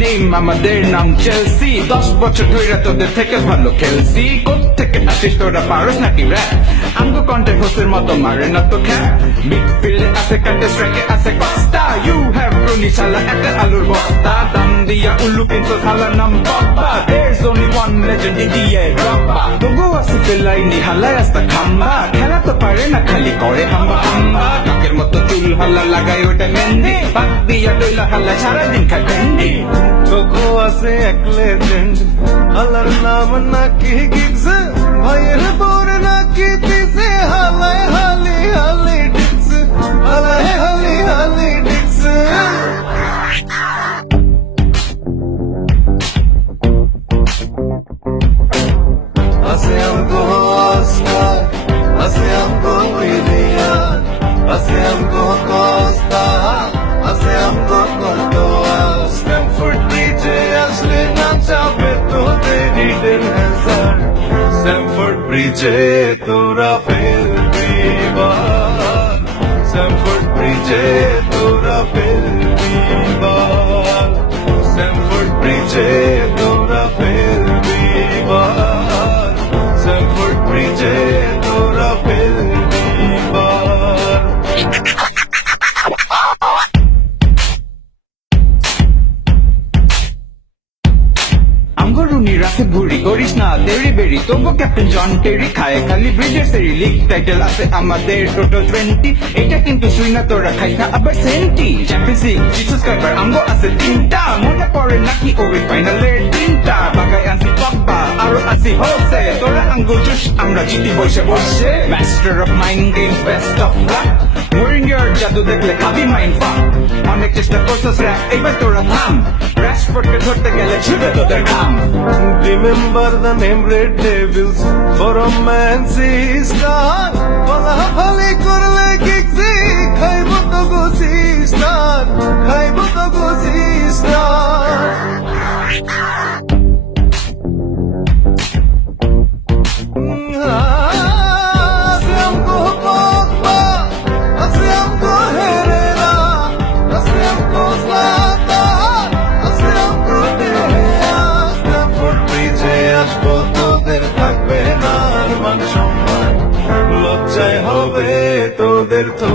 Name আমাদের নাম Chelsea 10 বছর ধরে তোদের থেকে ভালো খেলছি কোত্থেকে আসিস তোরা পারস নাকি র‍্যাপ আমগো কন্টেন্ট হোসের মতো মারে না তো খ্যাপ মিডফিল্ডে আছে কান্টে স্ট্রাইকে আছে কস্তা ইউ হ্যাভ রুনি শালা একটা আলুর বস্তা দাম দিয়া উল্লু কিনছো শালা নাম Pogba there's only one legend Didier Drogba logo আছে ফেলাইনি হালাই আস্তা খাম্বা খেলা তো পারে না খালি করে হাম্বা হাম্বা কাকের মতো চুল হালা লাগাই ওটা মেহেন্দি বাদ দিয়া দইলা হালা সারাদিন খায় ভেন্ডি লোগো আছে এক লেজেন্ড আল্লাহর নাম নাকি গিগস ভাইয়ের পরে নাকি পিছে হালায় হালি হালি ডিক্স হালায় হালি হালি ডিক্স Hace algo Oscar, hace algo William, hace algo Costa, hace algo Cordoa. Stanford DJ আসলে নাচাবে তোদের Eden Hazard. Stanford Bridge তোরা ফেলবি বল. Stanford Bridge তোরা ফেলবি বল. Stanford Bridge তোরা ফেলবি বল. Stanford Bridge তোরা ফেলবি বল. আমগো রুনি রাখে ভুড়ি করিস না দেরি বেরি তবু ক্যাপ্টেন জন টেরি খায় খালি ব্রিজের সেরি লিগ টাইটেল আছে আমাদের টোটাল 20 এটা কিন্তু শুই না তোরা খাইস না আবার সেন্টি চ্যাম্পিয়ন্স লিগ জিসাস কাপের আমগো আছে 3টা মনে পড়ে নাকি ওই ফাইনালের 3টা বাগাই আনছি পগবা আরো আছি হোসে তোরা আঙ্গুল চুষ আমরা জিতি বসে বসে master of mind games best of luck মরিনিয়র জাদু দেখলে খাবি মাইন্ড ফাক অনেক চেষ্টা করছিস র‍্যাপ এবার তোরা থাম রাশফোর্ডকে ধরতে গেলে ছুটে তোদের ঘাম Remember the name Red Devils for a man star. ফলাফলি করলে কিকসি খাইব তো গোসি স্টার খাইব তো গোসি star Hacemos Pogba, hacemos Herrera, hacemos Zlatan, hacemos De Gea. Stanford Bridge আসবো তোদের থাকবে না আর মান সম্মান লজ্জায় হবে তোদের তো